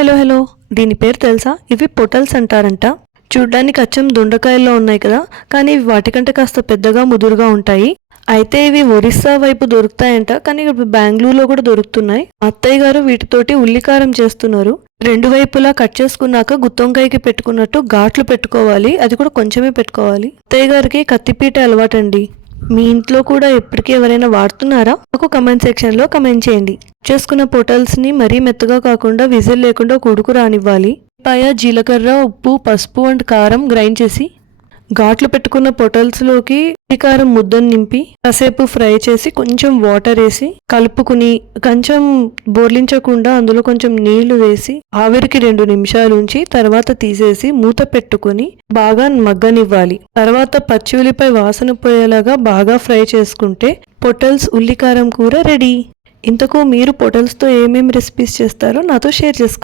Hello దీని పేరు తెలుసా? ఇవి పొటల్స్ అంటారంట. చూడ్డానికి అచ్చం దొండకాయల్లో ఉన్నాయి కదా, కానీ ఇవి వాటికంటే కాస్త పెద్దగా ముదురుగా ఉంటాయి. అయితే ఇవి ఒరిస్సా వైపు దొరుకుతాయంట, కానీ ఇప్పుడు బెంగళూరులో కూడా దొరుకుతున్నాయి. అత్తయ్య గారు వీటితోటి ఉల్లికారం చేస్తున్నారు. రెండు వైపులా కట్ చేసుకున్నాక గుత్తొంకాయకి పెట్టుకున్నట్టు ఘాట్లు పెట్టుకోవాలి, అది కూడా కొంచెమే పెట్టుకోవాలి. అత్తయ్య గారికి కత్తిపీట అలవాటండి. మీ ఇంట్లో కూడా ఎప్పటికీ ఎవరైనా వాడుతున్నారా? నాకు కమెంట్ సెక్షన్లో కమెంట్ చేయండి. చేసుకున్న పొటల్స్ని మరీ మెత్తగా కాకుండా విజిల్ లేకుండా ఉడుకు రానివ్వాలి. పాయ, జీలకర్ర, ఉప్పు, పసుపు అండ్ కారం గ్రైండ్ చేసి ఘాట్లు పెట్టుకున్న పొటల్స్లోకి కారం ముద్దను నింపి కాసేపు ఫ్రై చేసి కొంచెం వాటర్ వేసి కలుపుకుని కొంచెం బోర్లించకుండా అందులో కొంచెం నీళ్లు వేసి ఆవిరికి 2 నిమిషాలు ఉంచి తర్వాత తీసేసి మూత పెట్టుకుని బాగా మగ్గనివ్వాలి. తర్వాత పచ్చి ఉల్లిపాయ వాసన పోయేలాగా బాగా ఫ్రై చేసుకుంటే పొటల్స్ ఉల్లికారం కూర రెడీ. ఇంతకు మీరు పొటల్స్తో ఏమేమి రెసిపీస్ చేస్తారో నాతో షేర్ చేసుకోండి.